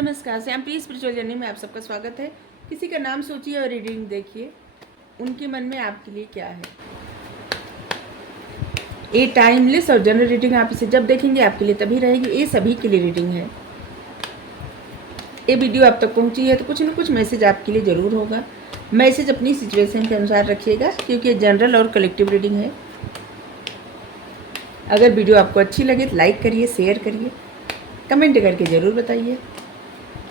नमस्कार, श्यामप्री spiritual journey में आप सबका स्वागत है। किसी का नाम सोचिए और रीडिंग देखिए, उनके मन में आपके लिए क्या है। ये टाइमलेस और जनरल रीडिंग, आप इसे जब देखेंगे आपके लिए तभी रहेगी। ये सभी के लिए रीडिंग है। ये वीडियो आप तक पहुंची है तो कुछ ना कुछ मैसेज आपके लिए ज़रूर होगा। मैसेज अपनी सिचुएशन के अनुसार रखिएगा, क्योंकि ये जनरल और कलेक्टिव रीडिंग है। अगर वीडियो आपको अच्छी लगे तो लाइक करिए, शेयर करिए, कमेंट करके ज़रूर बताइए,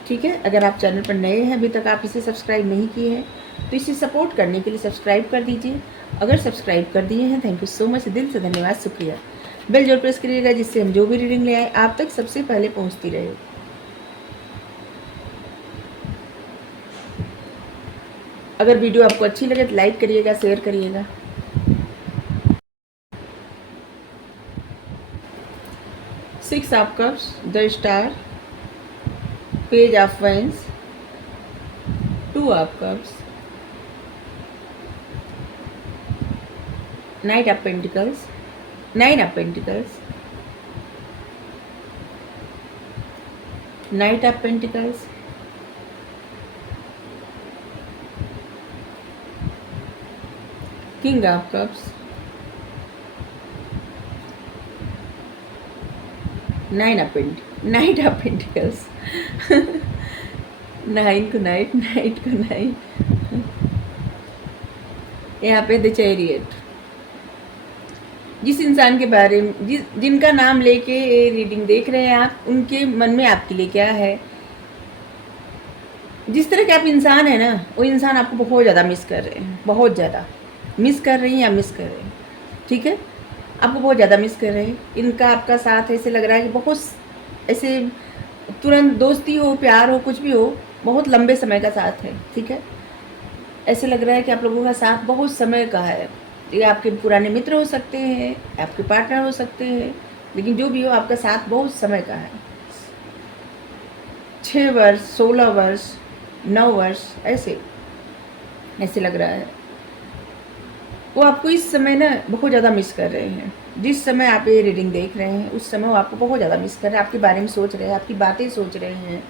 ठीक है। अगर आप चैनल पर नए हैं, अभी तक आप इसे सब्सक्राइब नहीं किए हैं, तो इसे सपोर्ट करने के लिए सब्सक्राइब कर दीजिए। अगर सब्सक्राइब कर दिए हैं, थैंक यू सो मच, दिल से धन्यवाद, शुक्रिया। बेल जरूर प्रेस करिएगा, जिससे हम जो भी रीडिंग ले आए आप तक सबसे पहले पहुंचती रहे। अगर वीडियो आपको अच्छी लगे तो लाइक करिएगा, शेयर करिएगा। Six of cups, the star, page of wands, two of cups, knight of pentacles, nine of pentacles, knight of pentacles, king of cups, knight of pentacles, nine को नाइट, नाइट को knight. यहाँ पे the chariot. जिस इंसान के बारे में जिनका नाम लेके ये रीडिंग देख रहे हैं आप, उनके मन में आपके लिए क्या है। जिस तरह के आप इंसान हैं ना, वो इंसान आपको बहुत ज़्यादा मिस कर रहे हैं, बहुत ज़्यादा मिस कर रही हैं या मिस कर रहे हैं, ठीक है। आपको बहुत ज़्यादा मिस कर रहे हैं। इनका आपका साथ ऐसे लग रहा है कि बहुत ऐसे तुरंत दोस्ती हो, प्यार हो, कुछ भी हो, बहुत लंबे समय का साथ है, ठीक है। ऐसे लग रहा है कि आप लोगों का साथ बहुत समय का है। ये आपके पुराने मित्र हो सकते हैं, आपके पार्टनर हो सकते हैं, लेकिन जो भी हो आपका साथ बहुत समय का है। 6 वर्ष, 16 वर्ष, 9 वर्ष, ऐसे लग रहा है। वो आपको इस समय ना बहुत ज़्यादा मिस कर रहे हैं। जिस समय आप ये रीडिंग देख रहे हैं उस समय वो आपको बहुत ज़्यादा मिस कर रहे हैं, आपके बारे में सोच रहे हैं, आपकी बातें सोच रहे हैं,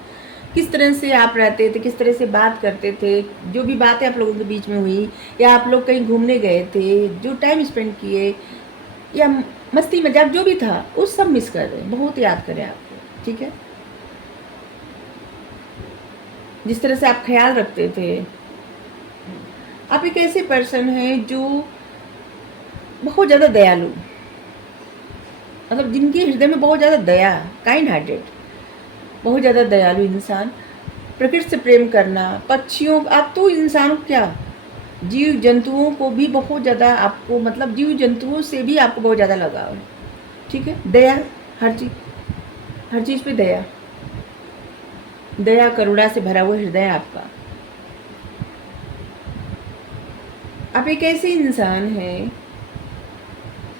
किस तरह से आप रहते थे, किस तरह से बात करते थे, जो भी बातें आप लोगों के बीच में हुई, या आप लोग कहीं घूमने गए थे, जो टाइम स्पेंड किए, या मस्ती मजाक जो भी था, वो सब मिस कर रहे हैं, बहुत याद करें आपको, ठीक है। जिस तरह से आप ख्याल रखते थे। आप एक ऐसे पर्सन हैं जो बहुत ज़्यादा दयालु, मतलब जिनके हृदय में बहुत ज़्यादा दया, काइंड हार्टेड, बहुत ज़्यादा दयालु इंसान। प्रकृति से प्रेम करना, पक्षियों, आप तो इंसान क्या, जीव जंतुओं को भी बहुत ज़्यादा आपको, मतलब जीव जंतुओं से भी आपको बहुत ज़्यादा लगाव है, ठीक है। दया, हर चीज़ पे दया, करुणा से भरा हुआ हृदय आपका। आप एक ऐसे इंसान हैं,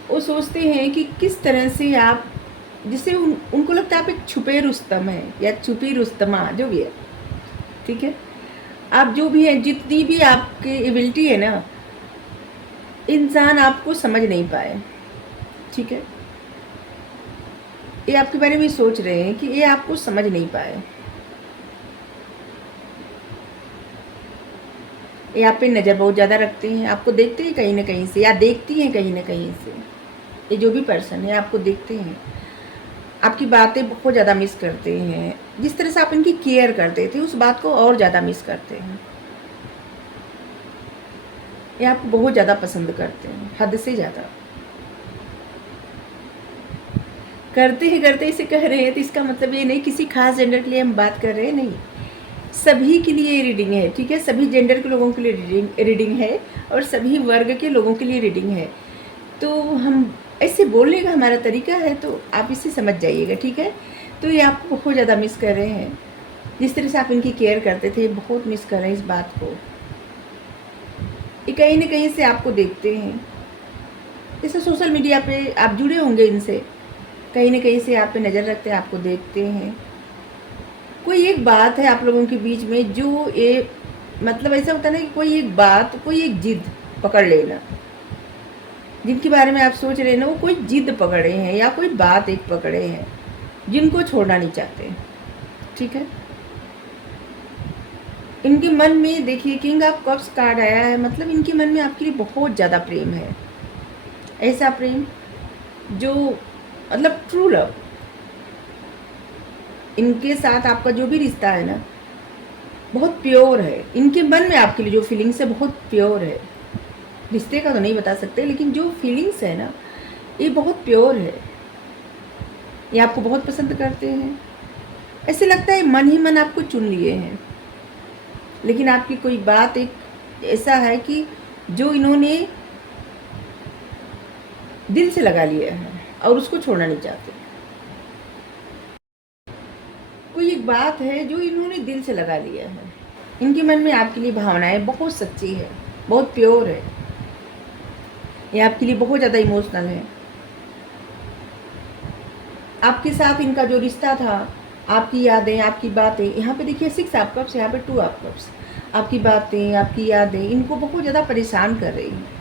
वो सोचते हैं कि किस तरह से आप, जिससे उनको लगता है आप एक छुपे रुस्तम है या छुपी रुस्तमा, जो भी है, ठीक है। आप जो भी हैं, जितनी भी आपकी एबिलिटी है ना, इंसान आपको समझ नहीं पाए, ठीक है। ये आपके बारे में सोच रहे हैं कि ये आपको समझ नहीं पाए। ये आप पे नज़र बहुत ज़्यादा रखते हैं, आपको देखते हैं कहीं ना कहीं से, या देखती हैं कहीं ना कहीं से। ये जो भी पर्सन है आपको देखते हैं, आपकी बातें बहुत ज़्यादा मिस करते हैं। जिस तरह से आप इनकी केयर करते थे, उस बात को और ज़्यादा मिस करते हैं। ये आपको बहुत ज़्यादा पसंद करते हैं, हद से ज़्यादा करते इसे कह रहे हैं, तो इसका मतलब ये नहीं किसी खास जेंडर के लिए हम बात कर रहे हैं, नहीं, सभी के लिए रीडिंग है, ठीक है। सभी जेंडर के लोगों के लिए रीडिंग है, और सभी वर्ग के लोगों के लिए रीडिंग है। तो हम ऐसे बोलने का हमारा तरीका है, तो आप इसे समझ जाइएगा, ठीक है। तो ये आपको बहुत ज़्यादा मिस कर रहे हैं। जिस तरह से आप इनकी केयर करते थे, बहुत मिस कर रहे हैं इस बात को। ये कहीं ना कहीं से आपको देखते हैं, जैसे सोशल मीडिया पे आप जुड़े होंगे इनसे, कहीं ना कहीं से आप पे नज़र रखते हैं, आपको देखते हैं। कोई एक बात है आप लोगों के बीच में, जो ये मतलब ऐसा होता है ना कि कोई एक बात, कोई एक जिद पकड़ लेना, जिनके बारे में आप सोच रहे हैं ना, वो कोई जिद पकड़े हैं या कोई बात एक पकड़े हैं, जिनको छोड़ना नहीं चाहते, ठीक है। इनके मन में देखिए किंग ऑफ कप्स कार्ड आया है, मतलब इनके मन में आपके लिए बहुत ज़्यादा प्रेम है। ऐसा प्रेम जो मतलब ट्रू लव, इनके साथ आपका जो भी रिश्ता है ना बहुत प्योर है। इनके मन में आपके लिए जो फीलिंग्स है बहुत प्योर है। रिश्ते का तो नहीं बता सकते, लेकिन जो फीलिंग्स है ना ये बहुत प्योर है। ये आपको बहुत पसंद करते हैं। ऐसे लगता है मन ही मन आपको चुन लिए हैं। लेकिन आपकी कोई बात एक ऐसा है कि जो इन्होंने दिल से लगा लिया है और उसको छोड़ना नहीं चाहते। कोई एक बात है जो इन्होंने दिल से लगा लिया है। इनके मन में आपके लिए भावनाएं बहुत सच्ची है, बहुत प्योर है। ये आपके लिए बहुत ज़्यादा इमोशनल है। आपके साथ इनका जो रिश्ता था, आपकी यादें, आपकी बातें, यहाँ पे देखिए 6 ऑफ कप्स, यहाँ पे 2 ऑफ कप्स। आपकी बातें, आपकी यादें इनको बहुत ज़्यादा परेशान कर रही हैं।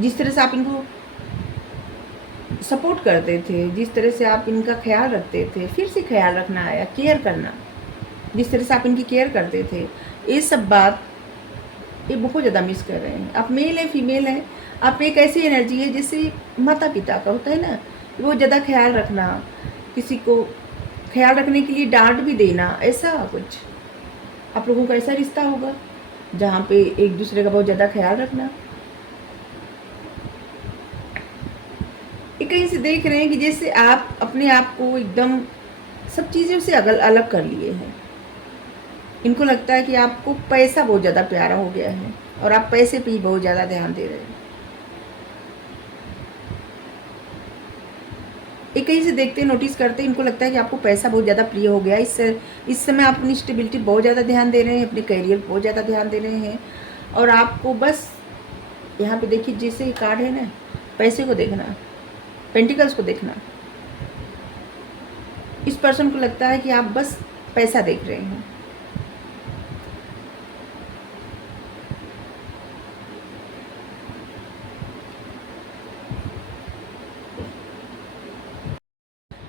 जिस तरह से आप इनको सपोर्ट करते थे, जिस तरह से आप इनका ख्याल रखते थे, फिर से ख्याल रखना आया, केयर करना, जिस तरह से आप इनकी केयर करते थे, ये सब बात ये बहुत ज़्यादा मिस कर रहे हैं। आप मेल है, फीमेल है, आप एक ऐसी एनर्जी है जैसे माता पिता का होता है ना, वो ज़्यादा ख्याल रखना, किसी को ख्याल रखने के लिए डांट भी देना, ऐसा कुछ आप लोगों का ऐसा रिश्ता होगा जहाँ पे एक दूसरे का बहुत ज़्यादा ख्याल रखना। ये कहीं से देख रहे हैं कि जैसे आप अपने आप को एकदम सब चीज़ों से अलग कर लिए हैं। इनको लगता है कि आपको पैसा बहुत ज़्यादा प्यारा हो गया है और आप पैसे पे ही बहुत ज़्यादा ध्यान दे रहे हैं। एक कहीं से देखते नोटिस करते इनको लगता है कि आपको पैसा बहुत ज़्यादा प्रिय हो गया। इस समय आप अपनी स्टेबिलिटी बहुत ज़्यादा ध्यान दे रहे हैं, अपने करियर बहुत ज़्यादा ध्यान दे रहे हैं। और आपको बस यहाँ पे देखिए जैसे कार्ड है ना, पैसे को देखना, पेंटिकल्स को देखना। इस पर्सन को लगता है कि आप बस पैसा देख रहे हैं।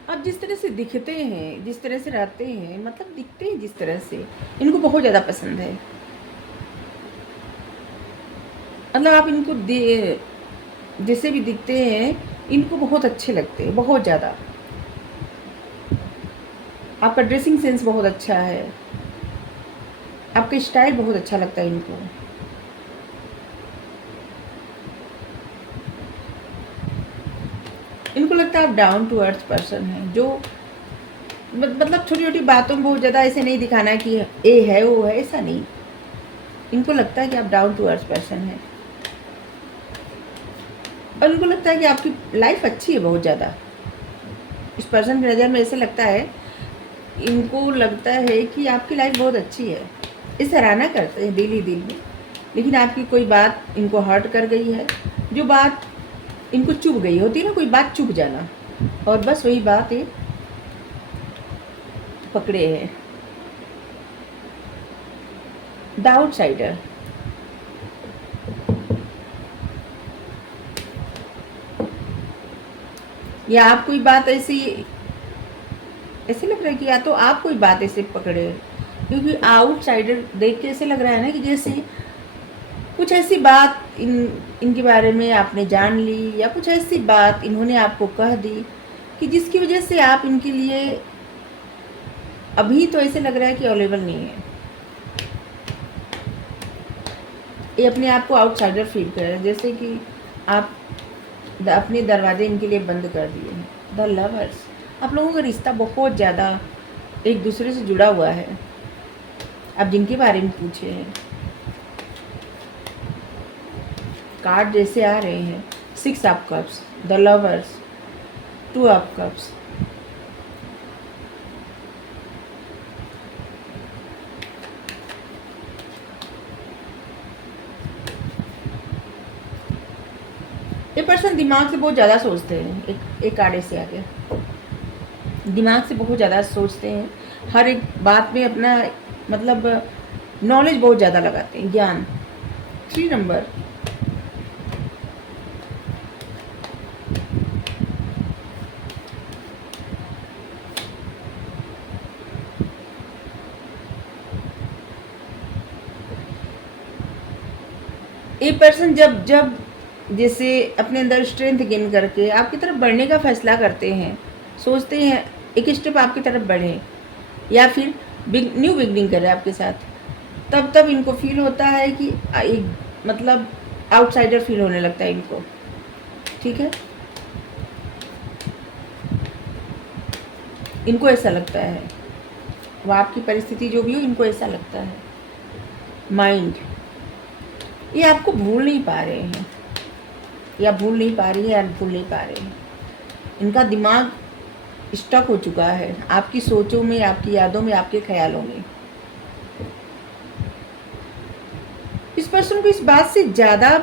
आप जिस तरह से दिखते हैं, जिस तरह से रहते हैं, मतलब दिखते हैं जिस तरह से, इनको बहुत ज़्यादा पसंद है। मतलब आप इनको जैसे भी दिखते हैं इनको बहुत अच्छे लगते हैं, बहुत ज़्यादा। आपका ड्रेसिंग सेंस बहुत अच्छा है, आपका स्टाइल बहुत अच्छा लगता है इनको। इनको लगता है आप डाउन टू अर्थ पर्सन हैं, जो मतलब छोटी छोटी बातों में बहुत ज़्यादा ऐसे नहीं दिखाना है कि ये है वो है, ऐसा नहीं। इनको लगता है कि आप डाउन टू अर्थ पर्सन हैं और इनको लगता है कि आपकी लाइफ अच्छी है बहुत ज़्यादा। इस पर्सन की नज़र में ऐसे लगता है, इनको लगता है कि आपकी लाइफ बहुत अच्छी है। इस सराहना करते हैं दिल ही दिल में। लेकिन आपकी कोई बात इनको हर्ट कर गई है, जो बात इनको चुभ गई होती है ना, कोई बात चुभ जाना, और बस वही बात ये पकड़े हैं। द आउटसाइडर, या आप कोई बात ऐसे लग रहा है कि या तो आप कोई बात ऐसे पकड़े, क्योंकि आउटसाइडर देख के ऐसे लग रहा है ना कि जैसे कुछ ऐसी बात इनके बारे में आपने जान ली, या कुछ ऐसी बात इन्होंने आपको कह दी कि जिसकी वजह से आप इनके लिए अभी तो ऐसे लग रहा है कि अवेलेबल नहीं है। ये अपने आप को आउटसाइडर फील कर रहे हैं, जैसे कि आप अपने दरवाजे इनके लिए बंद कर दिए हैं। द लवर्स, आप लोगों का रिश्ता बहुत ज़्यादा एक दूसरे से जुड़ा हुआ है। आप जिनके बारे में पूछे हैं, कार्ड जैसे आ रहे हैं, 6 of cups, the lovers, 2 of cups, ये पर्सन दिमाग से बहुत ज़्यादा सोचते हैं। एक कार्ड ऐसे आ गया, दिमाग से बहुत ज़्यादा सोचते हैं, हर एक बात में अपना मतलब नॉलेज बहुत ज़्यादा लगाते हैं, ज्ञान। 3 नंबर, ये पर्सन जब जब जैसे अपने अंदर स्ट्रेंथ गेन करके आपकी तरफ बढ़ने का फैसला करते हैं, सोचते हैं एक स्टेप आपकी तरफ बढ़े या फिर न्यू बिगनिंग करें आपके साथ, तब तब इनको फील होता है कि एक मतलब आउटसाइडर फील होने लगता है इनको। ठीक है, इनको ऐसा लगता है, वो आपकी परिस्थिति जो भी हो, इनको ऐसा लगता है। माइंड ये आपको भूल नहीं पा रहे हैं, या भूल नहीं पा रही है, या भूल नहीं पा रहे हैं। इनका दिमाग स्टक हो चुका है आपकी सोचों में, आपकी यादों में, आपके ख्यालों में। इस पर्सन को इस बात से ज़्यादा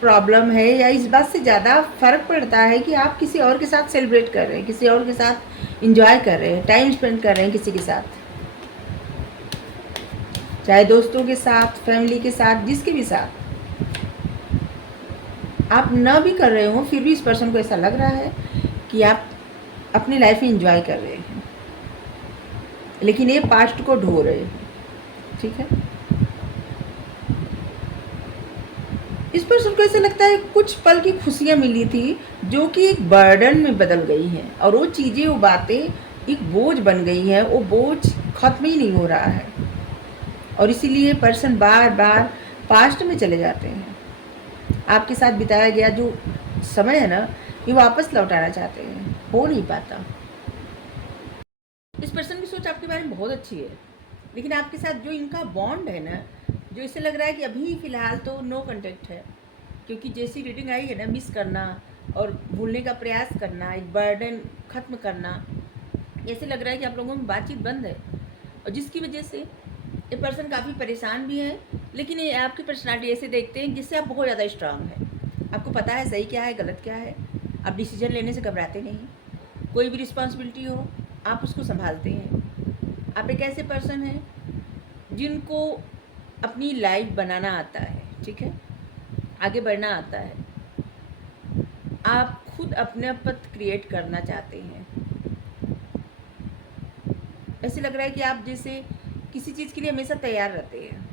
प्रॉब्लम है या इस बात से ज़्यादा फ़र्क पड़ता है कि आप किसी और के साथ सेलिब्रेट कर रहे हैं, किसी और के साथ इंजॉय कर रहे हैं, टाइम स्पेंड कर रहे हैं किसी के साथ, चाहे दोस्तों के साथ, फैमिली के साथ, जिसके भी साथ आप न भी कर रहे हो, फिर भी इस पर्सन को ऐसा लग रहा है कि आप अपनी लाइफ में इंजॉय कर रहे हैं, लेकिन ये पास्ट को ढो रहे हैं। ठीक है, इस पर्सन को ऐसा लगता है कुछ पल की खुशियाँ मिली थी जो कि एक बर्डन में बदल गई हैं, और वो चीज़ें, वो बातें एक बोझ बन गई हैं, वो बोझ खत्म ही नहीं हो रहा है, और इसीलिए पर्सन बार बार पास्ट में चले जाते हैं। आपके साथ बिताया गया जो समय है ना, ये वापस लौटाना चाहते हैं, हो नहीं पाता। इस पर्सन की सोच आपके बारे में बहुत अच्छी है, लेकिन आपके साथ जो इनका बॉन्ड है ना, जो इसे लग रहा है कि अभी फ़िलहाल तो नो कांटेक्ट है, क्योंकि जैसी रीडिंग आई है ना, मिस करना और भूलने का प्रयास करना, एक बर्डन ख़त्म करना, ऐसे लग रहा है कि आप लोगों में बातचीत बंद है, और जिसकी वजह से ये पर्सन काफ़ी परेशान भी है। लेकिन ये आपकी पर्सनालिटी ऐसे देखते हैं जिससे आप बहुत ज़्यादा स्ट्रांग है, आपको पता है सही क्या है, गलत क्या है, आप डिसीजन लेने से घबराते नहीं, कोई भी रिस्पॉन्सिबिलिटी हो आप उसको संभालते हैं। आप एक ऐसे पर्सन हैं जिनको अपनी लाइफ बनाना आता है, ठीक है, आगे बढ़ना आता है, आप खुद अपने पथ क्रिएट करना चाहते हैं। ऐसे लग रहा है कि आप जैसे किसी चीज़ के लिए हमेशा तैयार रहते हैं।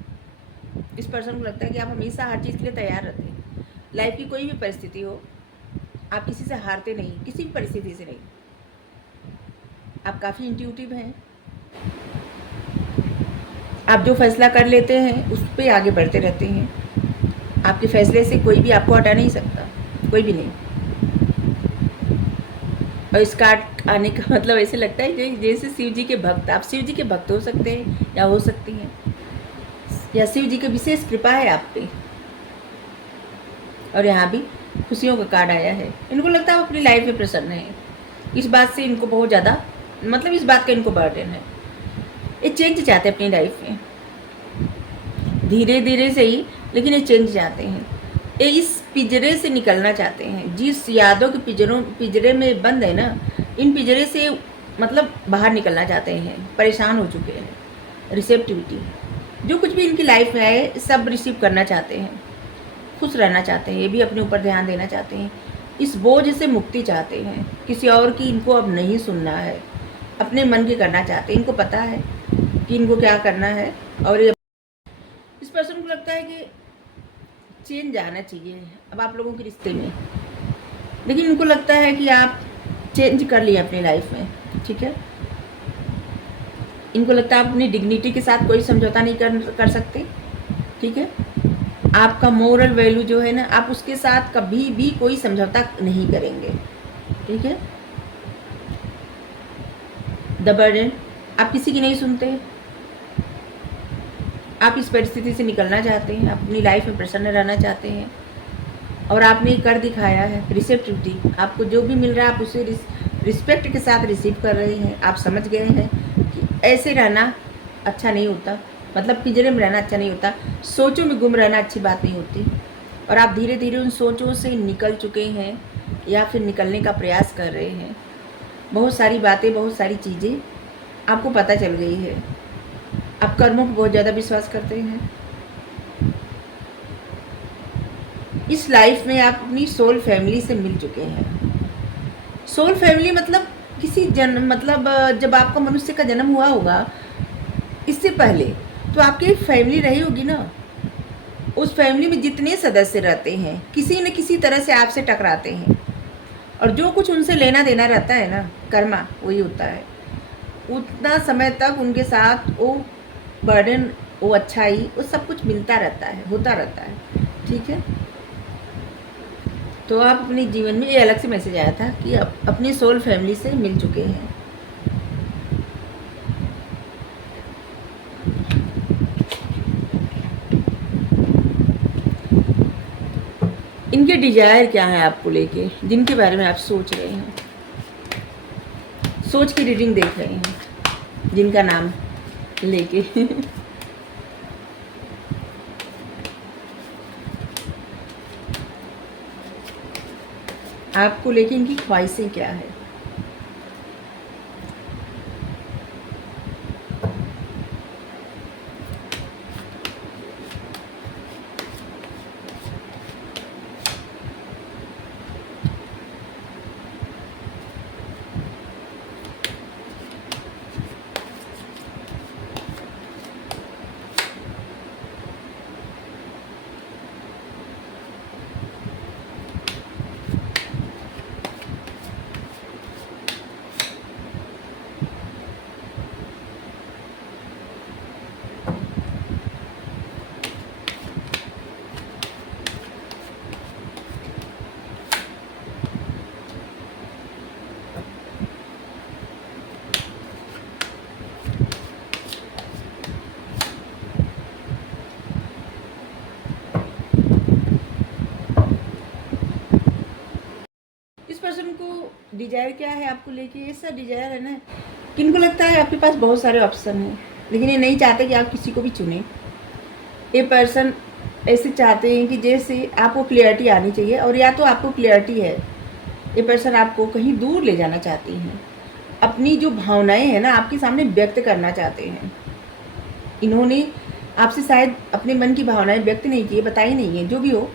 इस पर्सन को लगता है कि आप हमेशा हर चीज़ के लिए तैयार रहते हैं, लाइफ की कोई भी परिस्थिति हो आप किसी से हारते नहीं, किसी भी परिस्थिति से नहीं। आप काफ़ी इंट्यूटिव हैं, आप जो फैसला कर लेते हैं उस पर आगे बढ़ते रहते हैं। आपके फैसले से कोई भी आपको हटा नहीं सकता, कोई भी नहीं। और इस कार्ड आने का मतलब ऐसे लगता है जैसे शिव जी के भक्त, आप शिव जी के भक्त हो सकते हैं या हो सकती हैं, या शिव जी की विशेष कृपा है आप पे। और यहाँ भी खुशियों का कार्ड आया है। इनको लगता है वो अपनी लाइफ में प्रसन्न है, इस बात से इनको बहुत ज़्यादा मतलब इस बात का इनको बर्डन है। ये चेंज चाहते हैं अपनी लाइफ में, धीरे धीरे से ही, लेकिन ये चेंज चाहते हैं। ये इस पिंजरे से निकलना चाहते हैं, जिस यादों के पिंजरे में बंद है ना, इन पिंजरे से मतलब बाहर निकलना चाहते हैं, परेशान हो चुके हैं। रिसेप्टिविटी, जो कुछ भी इनकी लाइफ में आए सब रिसीव करना चाहते हैं, खुश रहना चाहते हैं, ये भी अपने ऊपर ध्यान देना चाहते हैं, इस बोझ से मुक्ति चाहते हैं, किसी और की इनको अब नहीं सुनना है, अपने मन की करना चाहते हैं। इनको पता है कि इनको क्या करना है, और ये इस पर्सन को लगता है कि चेंज आना चाहिए अब आप लोगों के रिश्ते में, लेकिन इनको लगता है कि आप चेंज कर लिए अपनी लाइफ में, ठीक है। इनको लगता है आप अपनी डिग्निटी के साथ कोई समझौता नहीं कर सकते, ठीक है। आपका मोरल वैल्यू जो है ना, आप उसके साथ कभी भी कोई समझौता नहीं करेंगे, ठीक है। द बर्डन, आप किसी की नहीं सुनते, आप इस परिस्थिति से निकलना चाहते हैं, अपनी लाइफ में प्रसन्न रहना चाहते हैं, और आपने कर दिखाया है रिसेप्टिविटी। आपको जो भी मिल रहा है आप उसे रिस्पेक्ट के साथ रिसीव कर रहे हैं। आप समझ गए हैं कि ऐसे रहना अच्छा नहीं होता, मतलब पिंजरे में रहना अच्छा नहीं होता, सोचों में गुम रहना अच्छी बात नहीं होती, और आप धीरे धीरे उन सोचों से निकल चुके हैं या फिर निकलने का प्रयास कर रहे हैं। बहुत सारी बातें, बहुत सारी चीज़ें आपको पता चल गई है। आप कर्मों पर बहुत ज़्यादा विश्वास करते हैं। इस लाइफ में आप अपनी सोल फैमिली से मिल चुके हैं। सोल फैमिली मतलब किसी जन्म, मतलब जब आपका मनुष्य का जन्म हुआ होगा इससे पहले तो आपकी एक फैमिली रही होगी ना, उस फैमिली में जितने सदस्य रहते हैं किसी न किसी तरह से आपसे टकराते हैं, और जो कुछ उनसे लेना देना रहता है ना, कर्मा वही होता है। उतना समय तक उनके साथ वो बर्डन, वो अच्छाई, वो सब कुछ मिलता रहता है, होता रहता है, ठीक है। तो आप अपने जीवन में, ये अलग से मैसेज आया था कि आप अपनी सोल फैमिली से मिल चुके हैं। इनके डिजायर क्या है आपको लेके, जिनके बारे में आप सोच रहे हैं, सोच की रीडिंग देख रहे हैं, जिनका नाम लेके आपको लेके इनकी ख्वाहिशें क्या है। पर्सन को डिजायर क्या है आपको लेके, ऐसा डिजायर है ना, किनको लगता है आपके पास बहुत सारे ऑप्शन हैं, लेकिन ये नहीं चाहते कि आप किसी को भी चुने। ये पर्सन ऐसे चाहते हैं कि जैसे आपको क्लियरिटी आनी चाहिए, और या तो आपको क्लियरिटी है, ये पर्सन आपको कहीं दूर ले जाना चाहती हैं, अपनी जो भावनाएं हैं ना आपके सामने व्यक्त करना चाहते हैं। इन्होंने आपसे शायद अपने मन की भावनाएं व्यक्त नहीं की, बताई नहीं है, जो भी हो,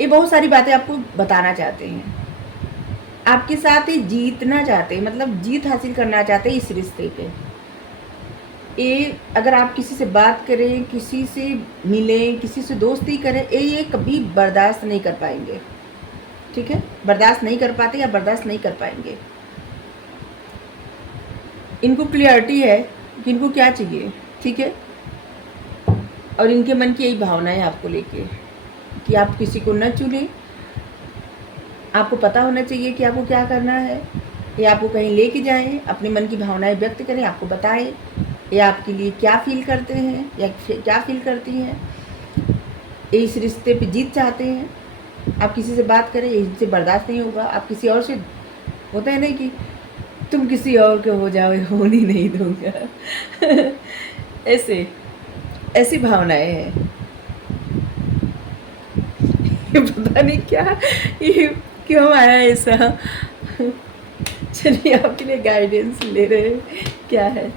ये बहुत सारी बातें आपको बताना चाहते हैं, आपके साथ ये जीतना चाहते हैं, मतलब जीत हासिल करना चाहते हैं इस रिश्ते पे। ये अगर आप किसी से बात करें, किसी से मिलें, किसी से दोस्ती करें, ये कभी बर्दाश्त नहीं कर पाएंगे, ठीक है, बर्दाश्त नहीं कर पाते या बर्दाश्त नहीं कर पाएंगे। इनको क्लियरिटी है कि इनको क्या चाहिए, ठीक है, और इनके मन की यही भावना है आपको लेके कि आप किसी को न चुने। आपको पता होना चाहिए कि आपको क्या करना है, या आपको कहीं लेके जाएं, अपने मन की भावनाएं व्यक्त करें, आपको बताएं या आपके लिए क्या फील करते हैं या क्या फील करती हैं। इस रिश्ते पे जीत चाहते हैं, आप किसी से बात करें, इनसे बर्दाश्त नहीं होगा, आप किसी और से, होता है ना कि तुम किसी और के हो जाओ, होने नहीं दूंगा ऐसे ऐसी भावनाएं हैं। पता नहीं क्या ये क्यों आया ऐसा। चलिए आपके लिए गाइडेंस ले रहे हैं, क्या है।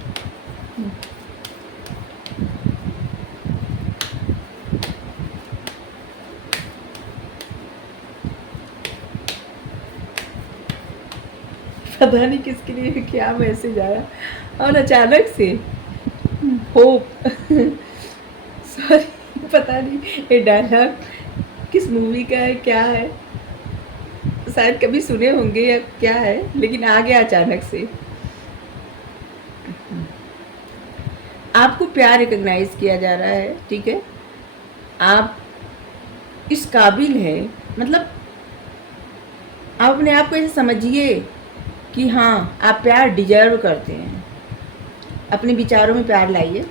पता नहीं किसके लिए क्या मैसेज आया, और अचानक से होप सॉरी, पता नहीं ये डायलॉग किस मूवी का है, क्या है, शायद कभी सुने होंगे या क्या है, लेकिन आ गया अचानक से। आपको प्यार रिकॉग्नाइज किया जा रहा है, ठीक है, आप इस काबिल हैं, मतलब आप अपने आप को ऐसे समझिए कि हाँ आप प्यार डिजर्व करते हैं। अपने विचारों में प्यार लाइए,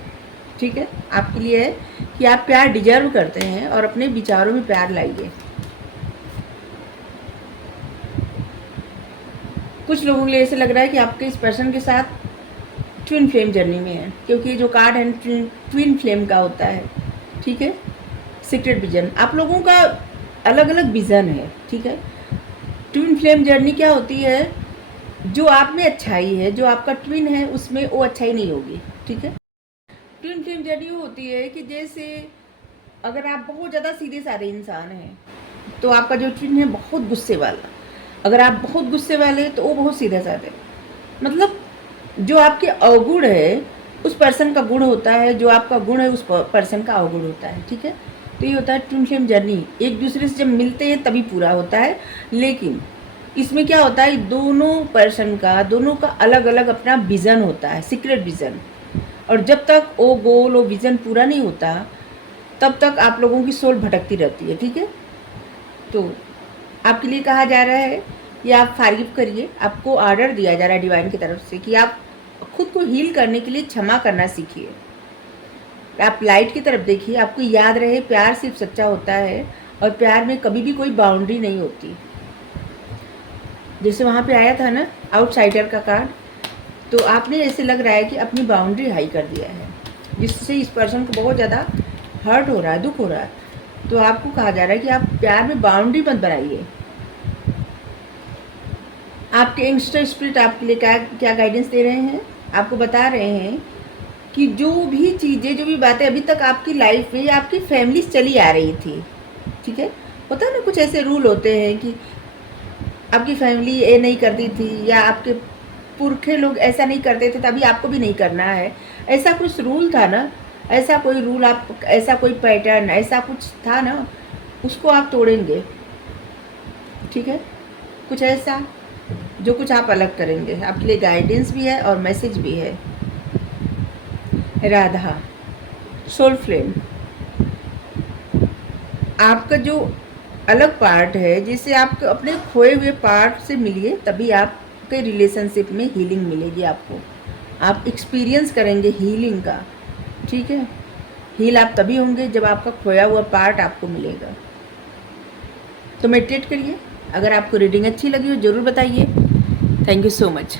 ठीक है, आपके लिए है कि आप प्यार डिजर्व करते हैं और अपने विचारों में प्यार लाइए। कुछ लोगों के लिए ऐसे लग रहा है कि आपके इस पर्सन के साथ ट्विन फ्लेम जर्नी में है, क्योंकि जो कार्ड है ट्विन फ्लेम का होता है, ठीक है, सीक्रेट विजन, आप लोगों का अलग अलग विज़न है, ठीक है। ट्विन फ्लेम जर्नी क्या होती है, जो आप में अच्छाई है, जो आपका ट्विन है उसमें वो अच्छाई नहीं होगी, ठीक है। ट्विन फ्लेम जर्नी होती है कि जैसे अगर आप बहुत ज़्यादा सीधे साधे इंसान हैं तो आपका जो ट्विन है बहुत गुस्से वाला, अगर आप बहुत गुस्से वाले तो वो बहुत सीधे साधे, मतलब जो आपके अवगुण है उस पर्सन का गुण होता है, जो आपका गुण है उस पर्सन का अवगुण होता है, ठीक है। तो ये होता है ट्विन फ्लेम जर्नी, एक दूसरे से जब मिलते हैं तभी पूरा होता है। लेकिन इसमें क्या होता है, दोनों का अलग अलग अपना विज़न होता है, सीक्रेट विज़न। और जब तक वो गोल, वो विज़न पूरा नहीं होता, तब तक आप लोगों की सोल भटकती रहती है, ठीक है। तो आपके लिए कहा जा रहा है कि आप फारिग करिए, आपको ऑर्डर दिया जा रहा है डिवाइन की तरफ से कि आप खुद को हील करने के लिए क्षमा करना सीखिए। आप लाइट की तरफ देखिए, आपको याद रहे प्यार सिर्फ सच्चा होता है और प्यार में कभी भी कोई बाउंड्री नहीं होती। जैसे वहाँ पे आया था ना आउटसाइडर का कार्ड, तो आपने ऐसे लग रहा है कि अपनी बाउंड्री हाई कर दिया है, जिससे इस पर्सन को बहुत ज़्यादा हर्ट हो रहा है, दुख हो रहा है। तो आपको कहा जा रहा है कि आप प्यार में बाउंड्री मत बनाइए। आपके एंगस्टर स्पिरिट आपके लिए क्या गाइडेंस दे रहे हैं, आपको बता रहे हैं कि जो भी चीज़ें, जो भी बातें अभी तक आपकी लाइफ में या आपकी फैमिली चली आ रही थी, ठीक है। होता है ना, कुछ ऐसे रूल होते हैं कि आपकी फैमिली ये नहीं करती थी या आपके पुरखे लोग ऐसा नहीं करते थे, तभी आपको भी नहीं करना है। ऐसा कुछ रूल था ना, ऐसा कोई रूल, आप ऐसा कोई पैटर्न, ऐसा कुछ था ना, उसको आप तोड़ेंगे, ठीक है। कुछ ऐसा जो कुछ आप अलग करेंगे, आपके लिए गाइडेंस भी है और मैसेज भी है। राधा सोल फ्लेम, आपका जो अलग पार्ट है, जिससे आप अपने खोए हुए पार्ट से मिलिए, तभी आपके रिलेशनशिप में हीलिंग मिलेगी। आपको आप एक्सपीरियंस करेंगे हीलिंग का, ठीक है। हील आप तभी होंगे जब आपका खोया हुआ पार्ट आपको मिलेगा। तो मेडिटेट करिए। अगर आपको रीडिंग अच्छी लगी हो ज़रूर बताइए। Thank you so much.